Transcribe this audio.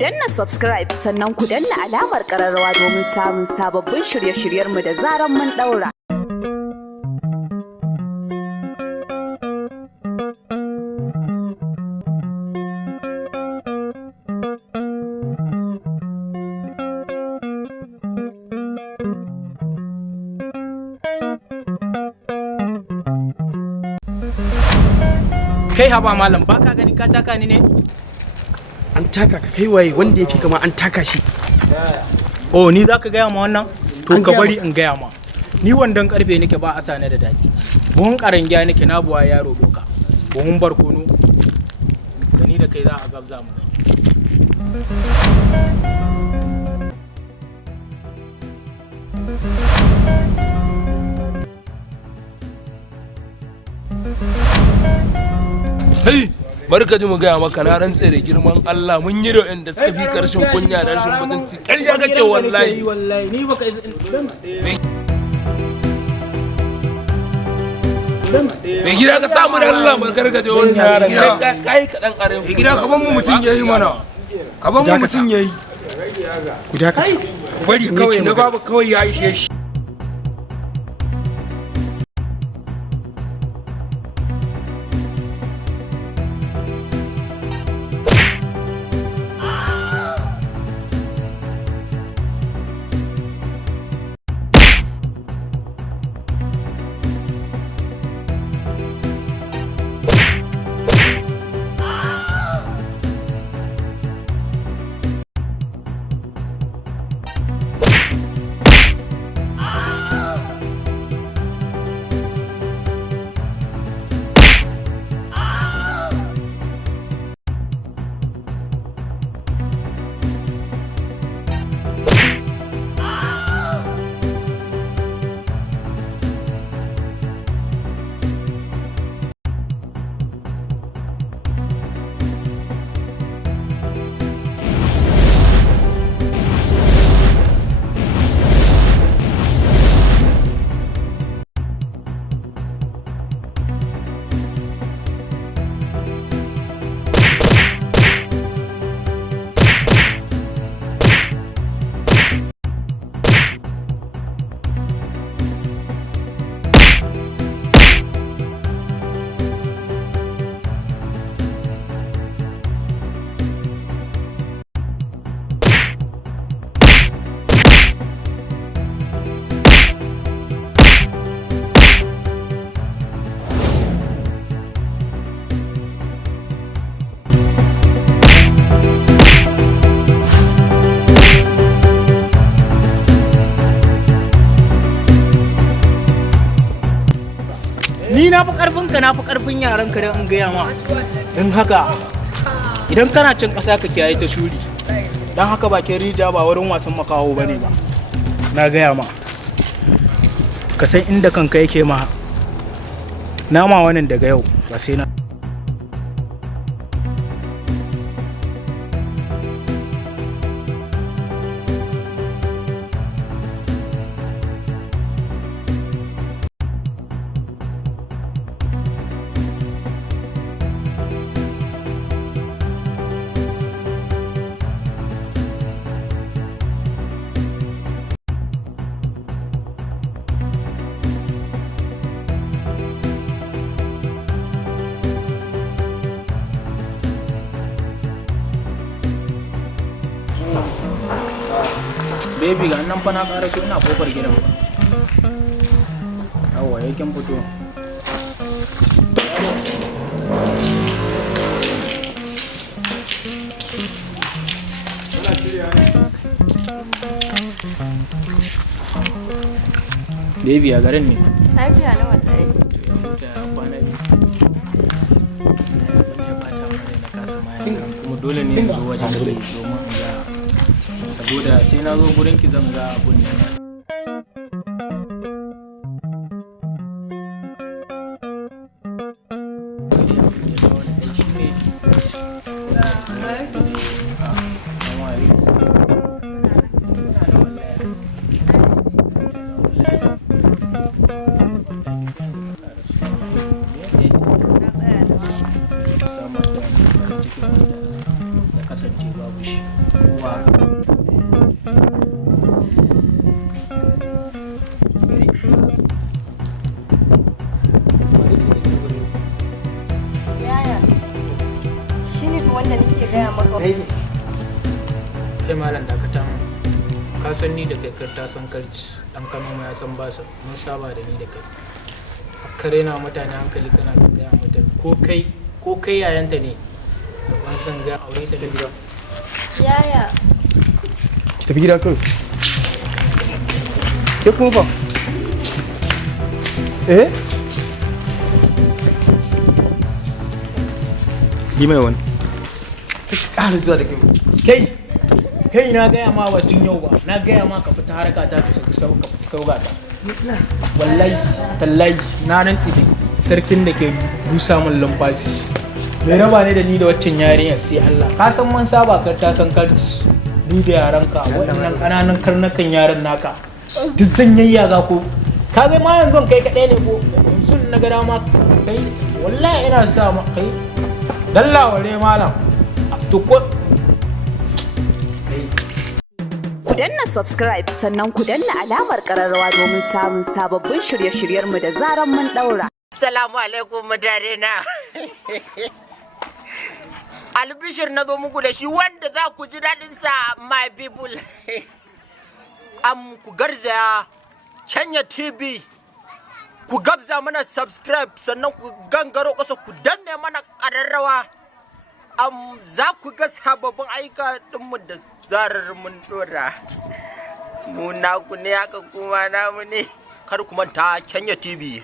danna subscribe sannan ku danna alamar ƙararrawa domin samun sababbin shirye-shiryenmu da zaran mun ɗaura. Kai haba malam, baka gani ka taka ni ne? An taka ka kai waye wanda ya fi kama an taka shi. Oh, ni za ka gaya ma wannan? To ka bari in gaya ma. Ni wandon karfe nake ba a sane da daɗi. Buhun ƙarangiya nake na buwa yaro doka. Buhun barkono. Da ni da kai za a gabza mu gani. Hey, barka ji mu gaya maka na rantse da girman Allah mun yi da inda suka fi karshen kunya da rashin mutunci. Ƙarya kake wallahi. Wallahi ni baka Me gida ka samu da Allah mu gargaje wannan yaran. Kai kaɗan ƙarin. Me gida ka ban mu mutun yayi mana. Ka ban mu mutun yayi. Ku dakata. Ku bari kawai na babu kawai ya ishe shi. Ni na fi ƙarfinka na fi ƙarfin yaranka don in gaya ma. Don haka idan kana cin ƙasa ka kiyaye ta shuri. Don haka bakin rija ba wurin wasan makaho bane ba. Na gaya ma. Ka san inda kanka yake ma. Nama wannan daga yau ba sai na. Baby ga nan fa na ƙara so ina kofar gidan ba. Yawwa yakin fito. Baby a garin ne. Lafiya na wallahi. Kuma dole ne yanzu wajen da domin ga saboda sai na zo gurin ki zan ga abun ne. babu shi wa Yaya, shi ne fa wanda nake gaya maka. kai malam dakatan ka san ni da kai kar ta san karci dan kano ya san ba su mun saba da ni da kai kare na mutane hankali kana gaya mutane ko kai yayanta ne ban san ga aure ta da gida Yaya, ki tafi gida kawai. Ke kuma fa? Yi mai wani. Ƙara zuwa da kai na gaya ma ba tun yau ba na gaya ma ka fita harka ta fi sauka ta wallahi tallahi na nan da sarkin da ke busa min lumfashi mai raba ne da ni da waccan yarinyar sai Allah ka san man saba kar ta san karci ni da yaranka waɗannan ƙananan karnakan yaran naka duk zan yayyaga ko ka ga ma yanzu kai kaɗai ne ko yanzu na gara ma kai wallahi ina sa ma kai dallaware malam to ko Ku danna subscribe sannan ku danna alamar ƙararrawa domin samun sababbin shirye-shiryenmu da zaran mun ɗaura. Assalamu alaikum mutane na. Albishir na zo muku da shi wanda za ku ji daɗinsa my people. Ku garzaya Kenya TV. Ku gabza mana subscribe sannan ku gangaro ƙasa ku danne mana ƙararrawa. Za ku ga sababbin aika ɗinmu da zarar mun ɗora. Mu naku ne haka kuma namu ne. Kar ku manta Kenya TV.